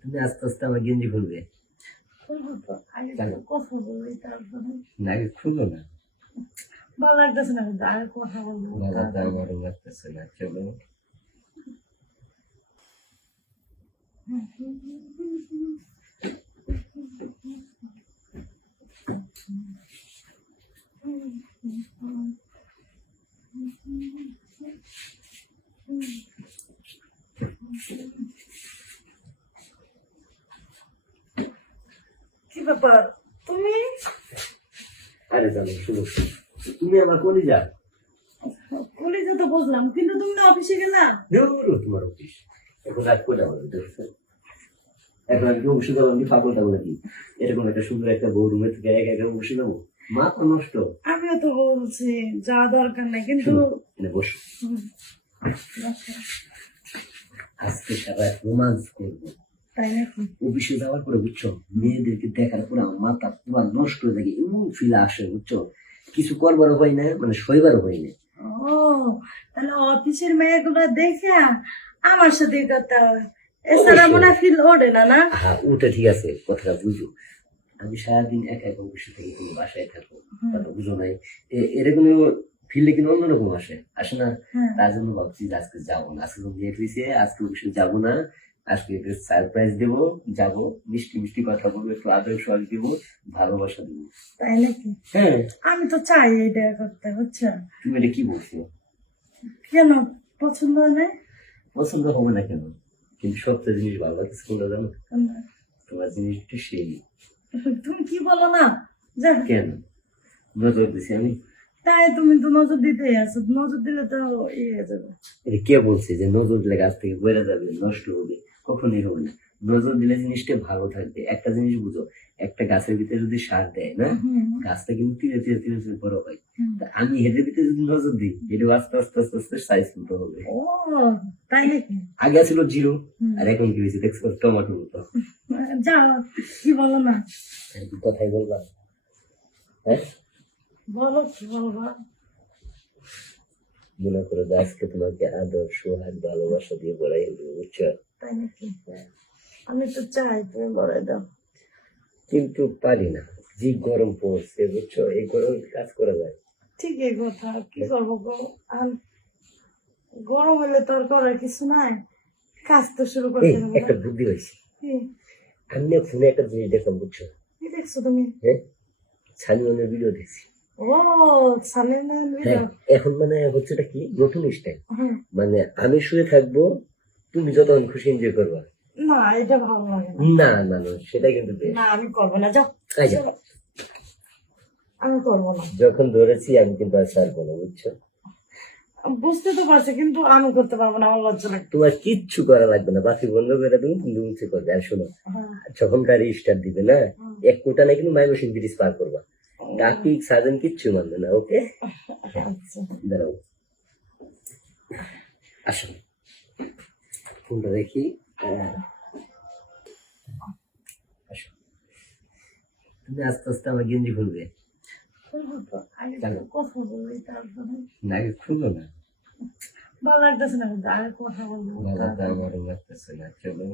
তুমি আস্তে আস্তে আমার গেঞ্জি খুলবে। খুলবো তো, আগে কেন? কথা বলবো তারপরে। না, আগে খুলবো না। ভালো লাগতেছে না কিন্তু আগে কথা বলবো গলাটা তারপরে। আমারও লাগতেছে না, চলো। কি ব্যাপার তুমি? আরে জানো, শুনো, তুমি আমার কলিজা। কলেজে তো বুঝলাম, কিন্তু তুমি না অফিসে গেলা। দেবো তোমার অফিস এখন রাত করে আমার দেখছো। এখন আমি কি অবশ্যই করলাম কি পাগল টাগল নাকি? এরকম একটা সুন্দর একটা বউ রুমে থেকে একা একা বসে যাবো? মাথা নষ্ট। আমিও তো বলছি যাওয়া দরকার নাই, কিন্তু শুনো, এনে বসো। হুম, বসো। আজকে সারা রোমান্স করবো। তাই নাকি? অফিসে যাওয়ার পরে বুঝছো, মেয়েদেরকে দেখার পরে আমার মাথা পুরো নষ্ট হয়ে থাকে, এমন ফিল আসে বুঝছো। কিছু করবারও হয় না, মানে শৈবারও হয় না। ও, তাহলে অফিসের মেয়েগুলো দেখে আমার সাথে কথা হয়, এছাড়া মনে হয় ফিল ওঠে না না? হ্যাঁ, ওটা ঠিক আছে, কথাটা বুঝো। আমি সারাদিন একা একা অফিসে থেকে তুমি বাসায় থাকো, কথা বুঝো নাই। এরকম ফিল্ডে কিন্তু অন্যরকম আসে না। হ্যাঁ। তার জন্য ভাবছি যে আজকে যাবো না, আজকে তো লেট হয়েছে, আজকে অফিসে যাবো না। আজকে একটু সারপ্রাইজ দেবো, যাবো, মিষ্টি মিষ্টি কথা বলবো, একটু আদর সোয়াগ দেবো, ভালোবাসা দেবো। তাই নাকি? হ্যাঁ। আমি তো চাই এটা করতে, বুঝছো? তুমি এটা কি বলছো? কেন পছন্দ হয় না? পছন্দ হবে না কেন? কিন্তু সবটা জিনিস ভালো লাগছে কোনটা জানো? তোমার জিনিসটা সেই। তুমি কি বলো না? যাক, কেন নজর দিছি আমি? তাই তুমি তো নজর দিতেই আছো, নজর দিলে তো ইয়ে যাবে। এটা কে বলছে যে নজর দিলে গাছ থেকে বেড়ে যাবে, নষ্ট হবে? কখনই হবে না। নজর দিলে জিনিসটা ভালো থাকবে। একটা জিনিস বুঝো, একটা গাছের ভিতরে যদি সার দেয় না, গাছটা কিন্তু ধীরে ধীরে ধীরে ধীরে বড় হয়। তা আমি হেঁটে ভিতরে যদি নজর দিই, এটা আস্তে আস্তে আস্তে আস্তে সাইজ মতো হবে। ও, তাই নাকি? আগে ছিল জিরো, আর এখন কি হয়েছে দেখছো, টমেটো মতো। যাও, কি বলো না? কথাই বললাম। হ্যাঁ, বলো কি বলবা? মনে করো যে আজকে তোমাকে আদর সোহাগ ভালোবাসা দিয়ে বড়াই দেবো, বুঝছো? তাই নাকি? আমি তো চাই তুমি বলে দাও। কিন্তু পারি না, যে গরম পড়ছে বুঝছো, এই গরম কাজ করা যায়। ঠিক এই কথা, কি করবো গো? আর গরম হলে তো আর করার কিছু নাই, কাজ তো শুরু এই করতে হবে একটা না? বুদ্ধি হয়েছে। কি? আমি না ফোনে একটা জিনিস দেখলাম, বুঝছো? কি দেখছো তুমি? হ্যাঁ, সানিওনের ভিডিও দেখছি। ও, সালেনের হ্যাঁ, ভিডিও। এখন মানে হচ্ছে এটা কি নতুন স্টাইল। হ্যাঁ। মানে আমি শুয়ে থাকবো, তুমি যতক্ষণ খুশি এনজয় করবা। না, এটা ভালো লাগে না। না না না, সেটাই কিন্তু বেশ। না, আমি করবো না, যাও। এই যে, চলো। আমি করবো না। যখন ধরেছি আমি কিন্তু আর ছাড়বো না, বুঝছো? বুঝতে তো পারছি, কিন্তু আমি করতে পারবো না, আমার লজ্জা লাগে। তোমার কিচ্ছু করা লাগবে না, বাকি বন্ধ করে তুমি কিন্তু ইচ্ছে করবে। আর শোনো, হ্যাঁ। যখন গাড়ি স্টার্ট দিবে না, এক কোটালে কিন্তু মাই মেশিন ব্রিজ পার করবা। ট্রাফিক সার্জন কিচ্ছু মানবে না, ওকে? আচ্ছা। দাঁড়াও, আসো, ফোনটা দেখি। আসো, তুমি আস্তে আস্তে আমার গেঞ্জি খুলবে। খুলবো তো, আগে কেন? কথা বলবো তারপরে। না, আগে খুলবো না। ভালো লাগতেছে না কিন্তু আগে কথা বলবো গলাটা তারপরে। আমারও লাগতেছে না, চলো।